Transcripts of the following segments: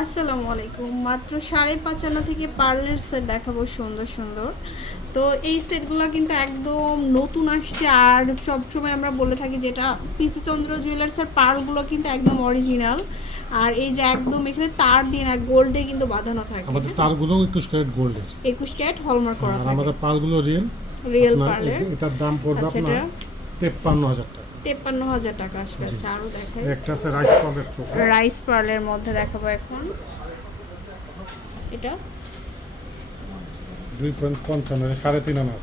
আসসালামু আলাইকুম। মাত্র সাড়ে পাঁচ আনা থেকে পার্লের সেট দেখাবো সুন্দর সুন্দর। তো এই সেটগুলো কিন্তু একদম নতুন আসছে আর সবসময় আমরা বলে থাকি যেটা পিসি চন্দ্র জুয়েলার্সের পার্লগুলো কিন্তু একদম অরিজিনাল আর এই যে একদম এখানে তার দিয়ে না গোল্ডে কিন্তু বাঁধানো থাকে। আমাদের তারগুলো একুশ ক্যারেট গোল্ডের একুশ ক্যারেট হলমার্ক করা আর থাকে। আমাদের পালগুলো রিয়েল রিয়েল পার্লের। এটার দাম পড়বে আচ্ছা, আপনার এটা? তেপ্পান্ন হাজার টাকা। তেপ্পান্ন হাজার টাকা আসবে। আচ্ছা আরও দেখাই। একটা আছে রাইস চোখ। রাইস পার্লের মধ্যে দেখাবো এখন। এটা? দুই পয়েন্ট পঞ্চান্ন সাড়ে তিন আনা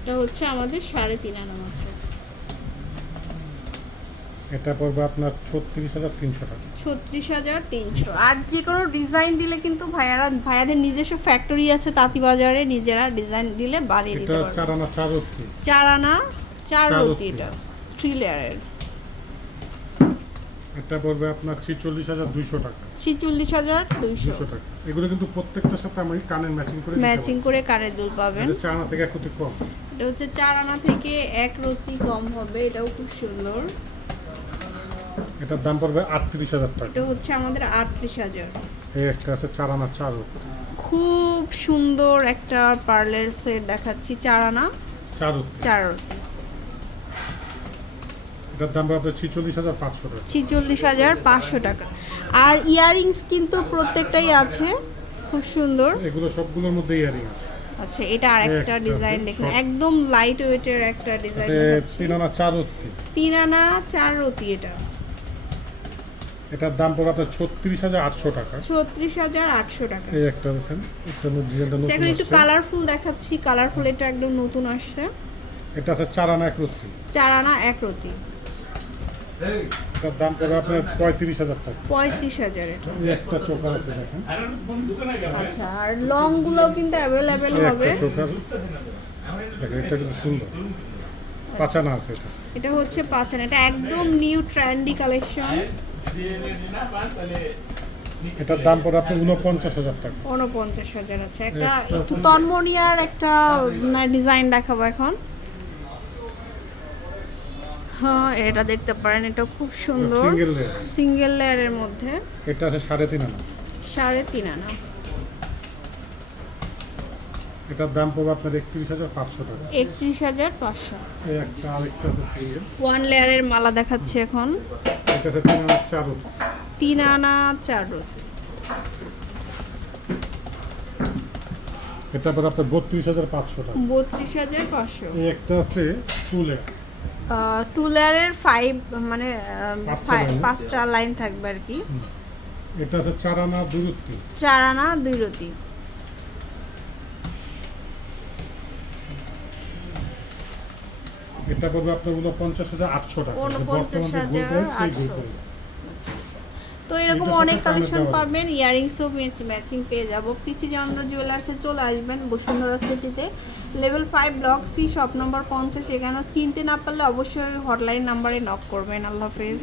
এটা হচ্ছে আমাদের সাড়ে তিন আনা মাত্র এটা পড়বে আপনার ছত্রিশ হাজার তিনশো টাকা। ছত্রিশ হাজার তিনশো। আর যে কোনো ডিজাইন দিলে কিন্তু ভাইয়ারা ভাইয়াদের নিজস্ব ফ্যাক্টরি আছে তাঁতিবাজারে নিজেরা ডিজাইন দিলে বাড়িয়ে দিতে পারবে। চার আনা চার চার আনা চার রতি। এটা। থ্রি লেয়ারের এটা পড়বে আপনার ছিচল্লিশ হাজার দুইশো টাকা। ছিচল্লিশ হাজার দুইশো। টাকা। এগুলো কিন্তু প্রত্যেকটার সাথে আমি কানের ম্যাচিং করে ম্যাচিং করে কানের দুল পাবেন। এটা চার আনা থেকে এক কম। এটা হচ্ছে চার আনা থেকে এক রতি কম হবে। এটাও খুব সুন্দর। এটার দাম পড়বে আটত্রিশ হাজার টাকা। এটা হচ্ছে আমাদের আটত্রিশ হাজার। এই একটা আছে চার আনা চার খুব সুন্দর একটা পার্লের সেট দেখাচ্ছি চার আনা। চার চার দাম পড়বে ছিচল্লিশ হাজার পাঁচশো টাকা। ছিচল্লিশ হাজার পাঁচশো টাকা। আর ইয়াররিংস কিন্তু প্রত্যেকটাই আছে খুব সুন্দর। এগুলো সবগুলোর মধ্যে ইয়ারিং আছে। আচ্ছা এটা আর একটা ডিজাইন দেখুন একদম লাইট ওয়েটের একটা ডিজাইন তিন আনা চার অর্থী তিন আনা চার রতি এটা। এটার দাম পড়বে আপনার ছত্রিশ হাজার আটশো টাকা। ছত্রিশ হাজার আটশো টাকা। এই একটা দেখেন একটা ডিজাইনটা আচ্ছা, এখন একটু কালারফুল দেখাচ্ছি কালারফুল এটা একদম নতুন আসছে। এটা আছে চার আনা এক রতি চার আনা এক রতি এটার দাম পড়বে আপনার পঁয়ত্রিশ হাজার টাকা। পঁয়ত্রিশ হাজার। এটা একটা চোখা আছে দেখেন। আচ্ছা আর লং গুলোও কিন্তু অ্যাভেলেবেল হবে। একটা দেখেন এটা কিন্তু সুন্দর। পাঁচানা আছে এটা। এটা হচ্ছে পাঁচ আনা এটা একদম নিউ ট্রেন্ডি কালেকশন এটার দাম পড়বে আপনার উনপঞ্চাশ হাজার টাকা। উনপঞ্চাশ হাজার আছে। একটা একটা তন্মনিয়ার একটা ডিজাইন দেখাবো এখন। হ্যাঁ এটা দেখতে পারেন এটা খুব সুন্দর। সিঙ্গেল লেয়ার সিঙ্গেল লেয়ারের মধ্যে। এটা আছে সাড়ে তিন আনা। সাড়ে তিন আনা। এটার দাম পড়বে আপনার একত্রিশ হাজার পাঁচশো টাকা। একত্রিশ হাজার পাঁচশো। একটা আরেকটা আছে সিঙ্গেল ওয়ান লেয়ারের মালা দেখাচ্ছে এখন। এটা আছে তিন আনা চার। রত্তি। তিন আনা চার। রতি এটা পড়বে আপনার বত্রিশ হাজার পাঁচশো টাকা। বত্রিশ হাজার পাঁচশো। এই একটা আছে টু লেয়ার টু লেয়ারের ফাইভ মানে পাঁচটা লাইন থাকবে আর কি। এটা হচ্ছে চারানা দূরত্ব চার আনা দুই রতি এটা করবে আপনার উনপঞ্চাশ হাজার আটশো টাকা। বর্তমানে গোল প্রাইস সেই গোল আটশো। প্রাইস তো এরকম অনেক কালেকশন পাবেন ইয়ারিংসও ম্যাচিং পেয়ে যাব। পিচি চন্দ্র জুয়েলার্সে চলে আসবেন বসুন্ধরা সিটিতে level five block C shop number পঞ্চাশ। এখানে তিনটে না পারলে অবশ্যই হটলাইন নাম্বারে নক করবেন। আল্লাহ হাফেজ।